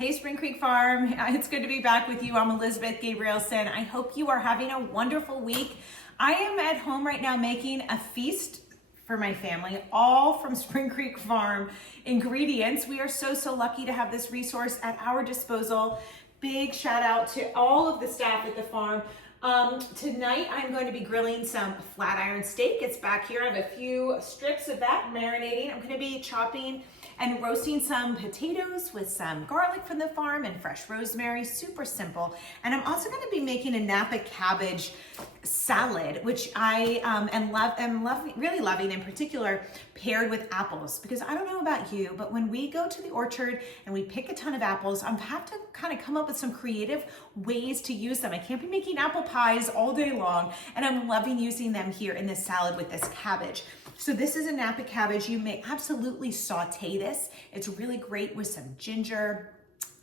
Hey Spring Creek Farm, it's good to be back with you. I'm Elizabeth Gabrielson. I hope you are having a wonderful week. I am at home right now making a feast for my family, all from Spring Creek Farm ingredients. We are so lucky to have this resource at our disposal. Big shout out to all of the staff at the farm. Tonight I'm going to be grilling some flat iron steak. It's back here. I have a few strips of that marinating. I'm going to be chopping and roasting some potatoes with some garlic from the farm and fresh rosemary, super simple. And I'm also gonna be making a Napa cabbage salad, which I am really loving, in particular paired with apples, because I don't know about you, but when we go to the orchard and we pick a ton of apples, I have to kind of come up with some creative ways to use them. I can't be making apple pies all day long, and I'm loving using them here in this salad with this cabbage. So this is a Napa cabbage. You may absolutely saute this. It's really great with some ginger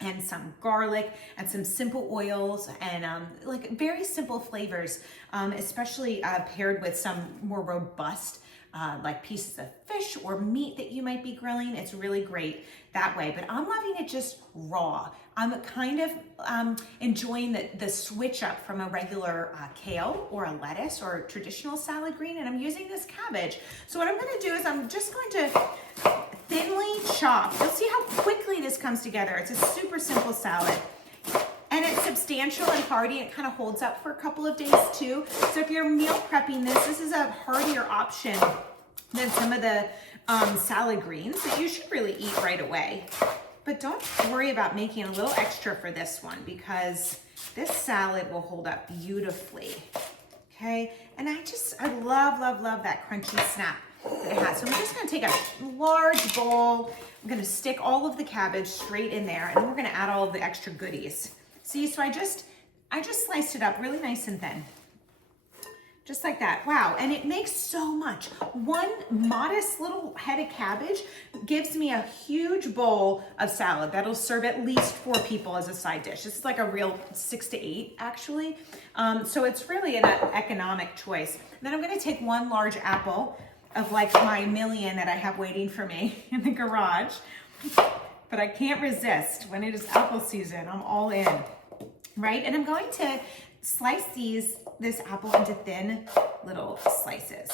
and some garlic and some simple oils and like very simple flavors, especially paired with some more robust like pieces of fish or meat that you might be grilling. It's really great that way, but I'm loving it just raw. I'm kind of enjoying the switch up from a regular kale or a lettuce or a traditional salad green, and I'm using this cabbage. So what I'm gonna do is I'm just going to thinly chop. You'll see how quickly this comes together. It's a super simple salad. And it's substantial and hearty. It kind of holds up for a couple of days too. So if you're meal prepping this is a heartier option than some of the salad greens that you should really eat right away. But don't worry about making a little extra for this one, because this salad will hold up beautifully, okay? And I love that crunchy snap that it has. So I'm just gonna take a large bowl. I'm gonna stick all of the cabbage straight in there, and we're gonna add all of the extra goodies. See, so I just sliced it up really nice and thin. Just like that. Wow, and it makes so much. One modest little head of cabbage gives me a huge bowl of salad that'll serve at least 4 people as a side dish. This is like a real 6 to 8 actually. So it's really an economic choice. And then I'm gonna take 1 large apple of like my million that I have waiting for me in the garage. But I can't resist. When it is apple season, I'm all in, right? And I'm going to slice this apple into thin little slices.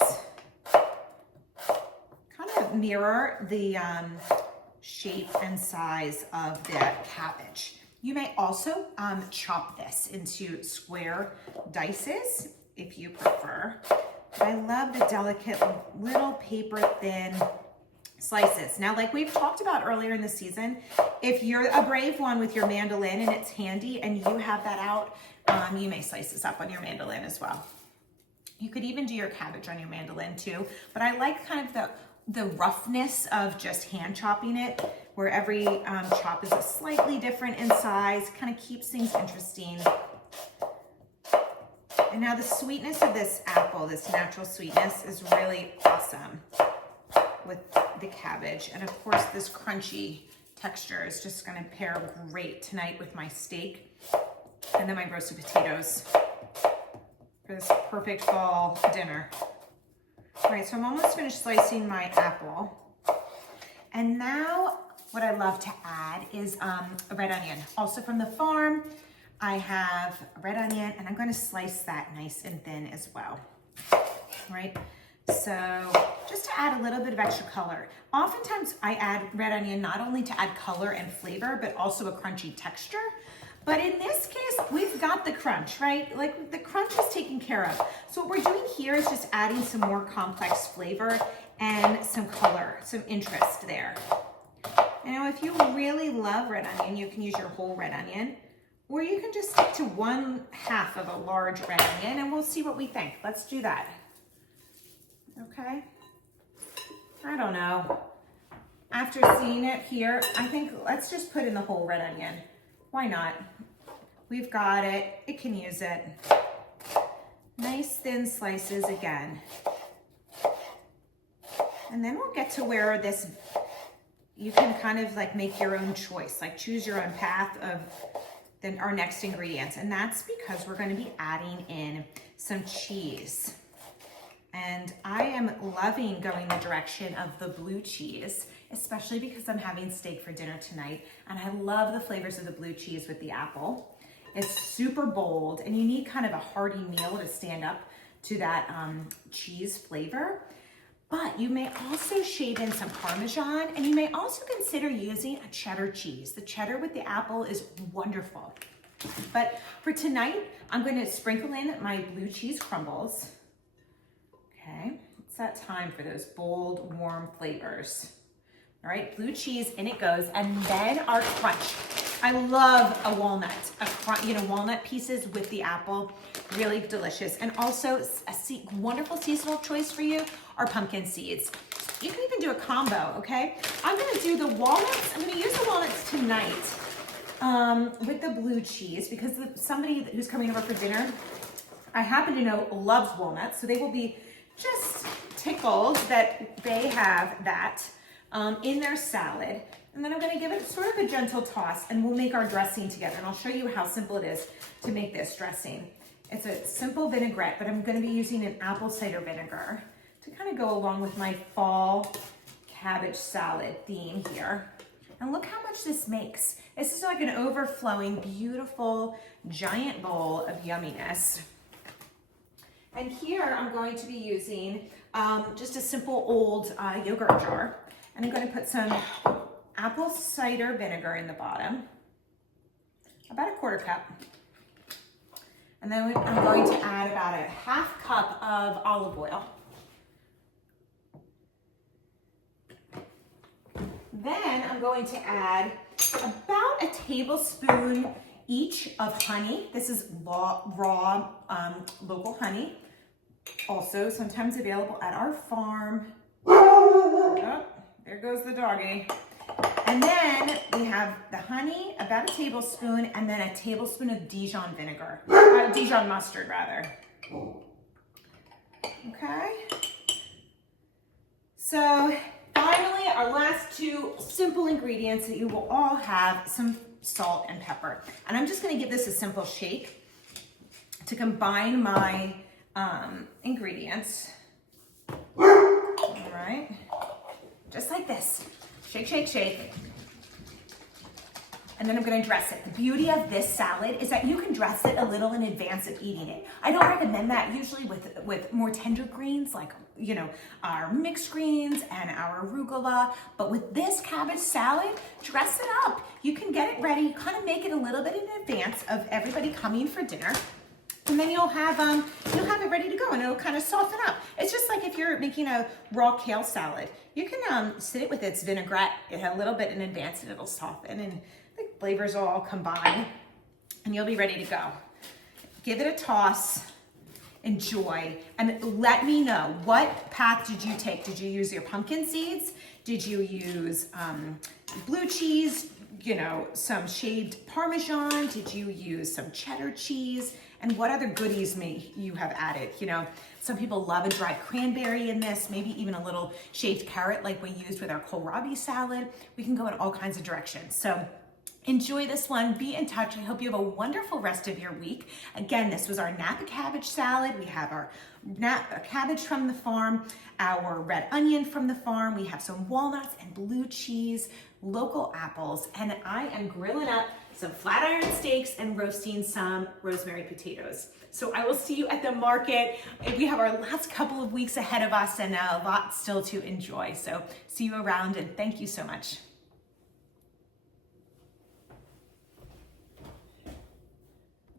Kind of mirror the shape and size of the cabbage. You may also chop this into square dices if you prefer. But I love the delicate little paper thin slices. Now, like we've talked about earlier in the season, if you're a brave one with your mandolin and it's handy and you have that out, you may slice this up on your mandolin as well. You could even do your cabbage on your mandolin too, but I like kind of the roughness of just hand chopping it, where every chop is a slightly different in size, kind of keeps things interesting. And now the sweetness of this apple, this natural sweetness, is really awesome with the cabbage. And of course, this crunchy texture is just gonna pair great tonight with my steak and then my roasted potatoes for this perfect fall dinner. All right, so I'm almost finished slicing my apple. And now what I love to add is a red onion, also from the farm. I have a red onion, and I'm gonna slice that nice and thin as well, right? So just to add a little bit of extra color. Oftentimes I add red onion not only to add color and flavor, but also a crunchy texture. But in this case, we've got the crunch, right? Like the crunch is taken care of. So what we're doing here is just adding some more complex flavor and some color, some interest there. Now, if you really love red onion, you can use your whole red onion, or you can just stick to 1/2 of a large red onion, and we'll see what we think. Let's do that. Okay, I don't know. After seeing it here, I think let's just put in the whole red onion. Why not? We've got it, it can use it. Nice thin slices again. And then we'll get to where this, you can kind of like make your own choice, like choose your own path of then our next ingredients. And that's because we're gonna be adding in some cheese. And I am loving going the direction of the blue cheese. especially because I'm having steak for dinner tonight, and I love the flavors of the blue cheese with the apple. It's super bold, and you need kind of a hearty meal to stand up to that cheese flavor. But you may also shave in some Parmesan, and you may also consider using a cheddar cheese. The cheddar with the apple is wonderful. But for tonight, I'm going to sprinkle in my blue cheese crumbles. Okay, it's that time for those bold, warm flavors. All right, blue cheese, in it goes, and then our crunch. I love a walnut, walnut pieces with the apple, really delicious. And also a wonderful seasonal choice for you are pumpkin seeds. You can even do a combo, okay? I'm gonna do the walnuts. I'm gonna use the walnuts tonight with the blue cheese because somebody who's coming over for dinner, I happen to know loves walnuts, so they will be just tickled that they have that in their salad. And then I'm gonna give it sort of a gentle toss, and we'll make our dressing together. And I'll show you how simple it is to make this dressing. It's a simple vinaigrette, but I'm gonna be using an apple cider vinegar to kind of go along with my fall cabbage salad theme here. And look how much this makes. This is like an overflowing, beautiful, giant bowl of yumminess. And here I'm going to be using just a simple old yogurt jar. And I'm going to put some apple cider vinegar in the bottom, about a 1/4 cup. And then I'm going to add about a 1/2 cup of olive oil. Then I'm going to add about a tablespoon each of honey. This is raw local honey, also sometimes available at our farm. Oh, there goes the doggy. And then we have the honey, about a tablespoon, and then a tablespoon of Dijon vinegar, Dijon mustard rather. Okay. So finally, our last two simple ingredients that you will all have, some salt and pepper. And I'm just gonna give this a simple shake to combine my ingredients. All right, just like this. Shake, shake, shake. And then I'm gonna dress it. The beauty of this salad is that you can dress it a little in advance of eating it. I don't recommend that usually with more tender greens like, our mixed greens and our arugula. But with this cabbage salad, dress it up. You can get it ready, kind of make it a little bit in advance of everybody coming for dinner. And then you'll have it ready to go, and it'll kind of soften up. It's just like if you're making a raw kale salad. You can sit it with its vinaigrette a little bit in advance, and it'll soften, and the flavors will all combine, and you'll be ready to go. Give it a toss, enjoy, and let me know, what path did you take? Did you use your pumpkin seeds? Did you use blue cheese? Some shaved Parmesan? Did you use some cheddar cheese? And what other goodies may you have added? Some people love a dried cranberry in this, maybe even a little shaved carrot like we used with our kohlrabi salad. We can go in all kinds of directions. So enjoy this one, be in touch. I hope you have a wonderful rest of your week. Again, this was our Napa cabbage salad. We have our cabbage from the farm, our red onion from the farm. We have some walnuts and blue cheese, local apples, and I am grilling up some flat iron steaks and roasting some rosemary potatoes. So I will see you at the market. We have our last couple of weeks ahead of us and a lot still to enjoy. So see you around, and thank you so much.